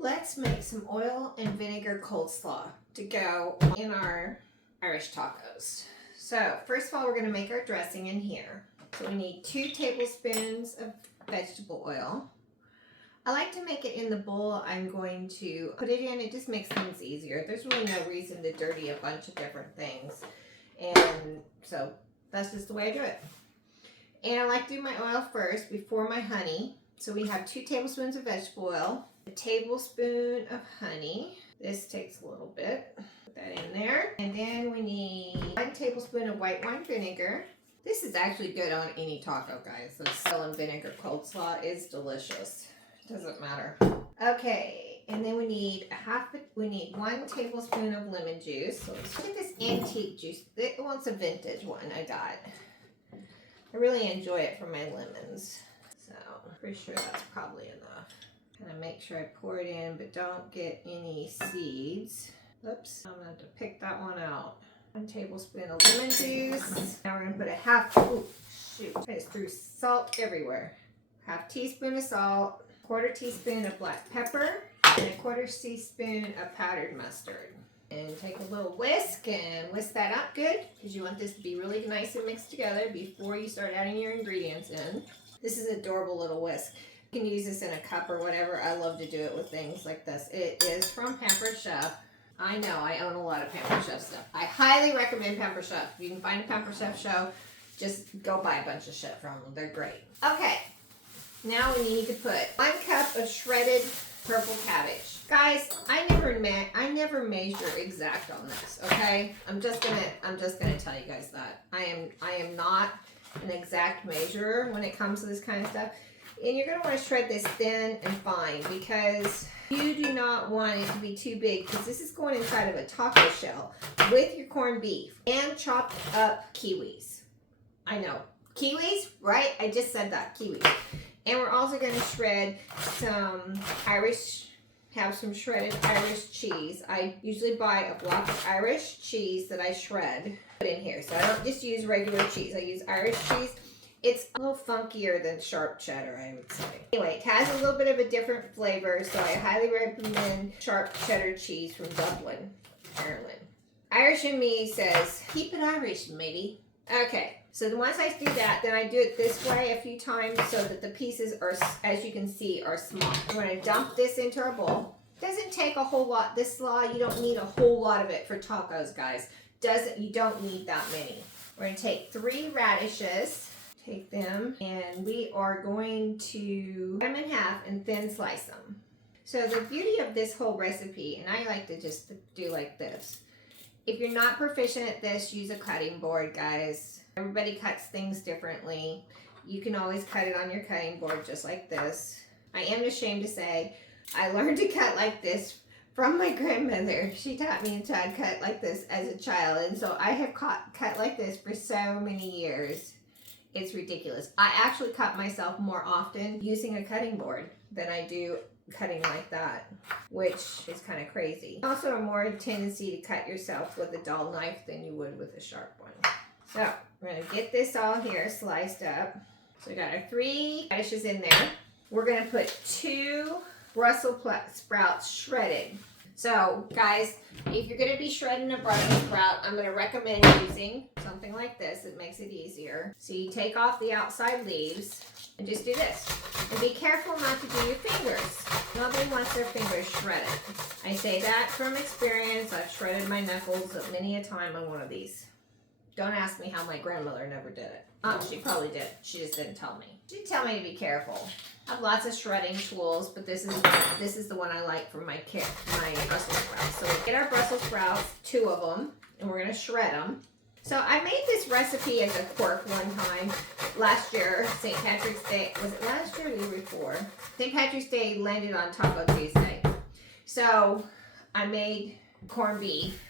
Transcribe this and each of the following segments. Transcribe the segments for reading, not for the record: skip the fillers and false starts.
Let's make some oil and vinegar coleslaw to go in our Irish tacos. So first of all, we're going to make our dressing in here. So we need 2 tablespoons of vegetable oil. I like to make it in the bowl I'm going to put it in. It just makes things easier. There's really no reason to dirty a bunch of different things. And so that's just the way I do it. And I like to do my oil first before my honey. So we have 2 tablespoons of vegetable oil, a tablespoon of honey. This takes a little bit. Put that in there. And then we need 1 tablespoon of white wine vinegar. This is actually good on any taco, guys. The oil and vinegar coleslaw is delicious. Doesn't matter. Okay, and then we need 1 tablespoon of lemon juice. So let's get this antique juice. Well, it's a vintage one I got. I really enjoy it for my lemons. So I'm pretty sure that's probably enough. Kind of make sure I pour it in, but don't get any seeds. Oops, I'm going to pick that one out. 1 tablespoon of lemon juice. Now we're going to put I just threw salt everywhere. 1/2 teaspoon of salt, 1/4 teaspoon of black pepper, and 1/4 teaspoon of powdered mustard. And take a little whisk and whisk that up good, because you want this to be really nice and mixed together before you start adding your ingredients in. This is an adorable little whisk. You can use this in a cup or whatever. I love to do it with things like this. It is from Pampered Chef. I know, I own a lot of Pampered Chef stuff. I highly recommend Pampered Chef. If you can find a Pampered Chef show, just go buy a bunch of shit from them. They're great. Okay, now we need to put 1 cup of shredded purple cabbage. Guys, I never measure exact on this, okay? I'm just gonna tell you guys that. I am not an exact measurer when it comes to this kind of stuff. And you're gonna want to shred this thin and fine, because you do not want it to be too big, because this is going inside of a taco shell with your corned beef and chopped up kiwis. I know, kiwis, right? I just said that, kiwis. And we're also going to shred some some shredded Irish cheese. I usually buy a block of Irish cheese that I shred, put in here. So I don't just use regular cheese. I use Irish cheese. It's a little funkier than sharp cheddar, I would say. Anyway, it has a little bit of a different flavor, so I highly recommend sharp cheddar cheese from Dublin, Ireland. Irish in me says, keep it Irish, matey. Okay. So once I do that, then I do it this way a few times so that the pieces are, as you can see, are small. I'm going to dump this into our bowl. Doesn't take a whole lot. This slaw, you don't need a whole lot of it for tacos, guys. You don't need that many. We're going to take 3 radishes, take them, and we are going to cut them in half and thin slice them. So the beauty of this whole recipe, and I like to just do like this. If you're not proficient at this, use a cutting board, guys. Everybody cuts things differently. You can always cut it on your cutting board just like this. I am ashamed to say I learned to cut like this from my grandmother. She taught me to cut like this as a child, and so I have cut like this for so many years. It's ridiculous. I actually cut myself more often using a cutting board than I do cutting like that, which is kind of crazy. Also, a more tendency to cut yourself with a dull knife than you would with a sharp one. So we're going to get this all here sliced up. So we got our 3 radishes in there. We're going to put 2 Brussels sprouts shredded. So guys, if you're going to be shredding a Brussels sprout, I'm going to recommend using something like this. It makes it easier. So you take off the outside leaves and just do this. And be careful not to do your fingers. Nobody wants their fingers shredded. I say that from experience. I've shredded my knuckles many a time on one of these. Don't ask me how my grandmother never did it. Oh, she probably did. She just didn't tell me. She did tell me to be careful. I have lots of shredding tools, but this is the one I like for my Brussels sprouts. So we get our Brussels sprouts, 2 of them, and we're going to shred them. So I made this recipe as a quirk one time last year, St. Patrick's Day. Was it last year or the year before? St. Patrick's Day landed on Taco Tuesday. So I made corned beef.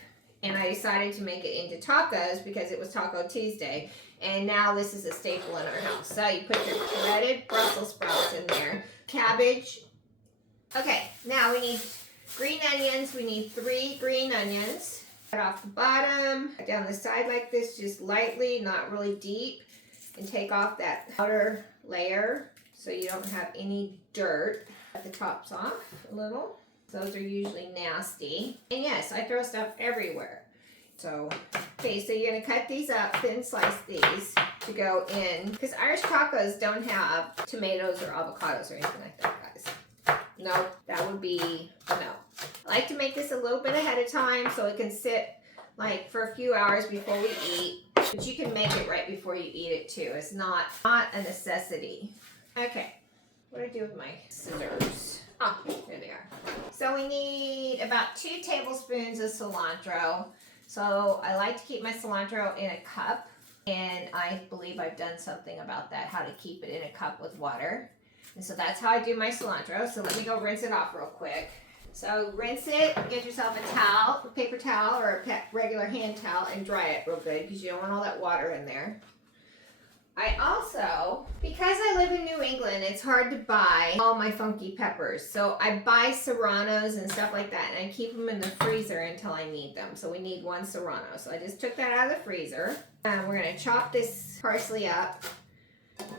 And I decided to make it into tacos because it was Taco Tuesday. And now this is a staple in our house. So you put your shredded Brussels sprouts in there. Cabbage. Okay, now we need green onions. We need 3 green onions. Cut off the bottom, down the side like this, just lightly, not really deep. And take off that outer layer so you don't have any dirt. Cut the tops off a little. Those are usually nasty. And yes, I throw stuff everywhere. So, okay, so you're gonna cut these up, thin slice these to go in. Because Irish tacos don't have tomatoes or avocados or anything like that, guys. No, that would be a no. I like to make this a little bit ahead of time so it can sit like for a few hours before we eat. But you can make it right before you eat it too. It's not a necessity. Okay, what do I do with my scissors? Oh, there they are. So we need about 2 tablespoons of cilantro. So I like to keep my cilantro in a cup, and I believe I've done something about that, how to keep it in a cup with water. And so that's how I do my cilantro. So let me go rinse it off real quick. So rinse it, get yourself a towel, a paper towel or a regular hand towel, and dry it real good because you don't want all that water in there. I also, because I live in New England, it's hard to buy all my funky peppers. So I buy serranos and stuff like that, and I keep them in the freezer until I need them. So we need 1 serrano. So I just took that out of the freezer. We're going to chop this parsley up.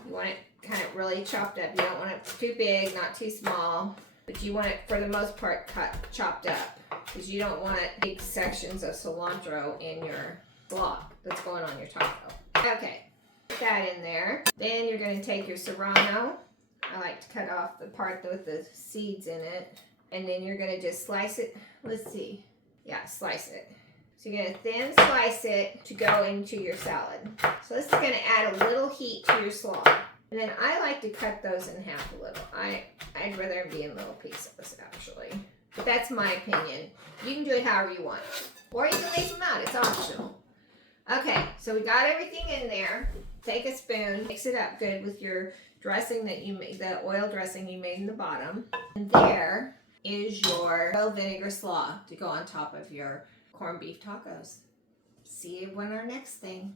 You want it kind of really chopped up. You don't want it too big, not too small. But you want it, for the most part, chopped up. Because you don't want big sections of cilantro in your slaw that's going on your taco. Okay. Put that in there. Then you're going to take your serrano. I like to cut off the part with the seeds in it. And then you're going to just slice it. Let's see. Yeah, slice it. So you're going to thin slice it to go into your salad. So this is going to add a little heat to your slaw. And then I like to cut those in half a little. I'd rather them be in little pieces, actually. But that's my opinion. You can do it however you want. Or you can leave them out. It's optional. Okay, so we got everything in there. Take a spoon, mix it up good with your dressing that you made, the oil dressing you made in the bottom. And there is your oil vinegar slaw to go on top of your corned beef tacos. See you on our next thing.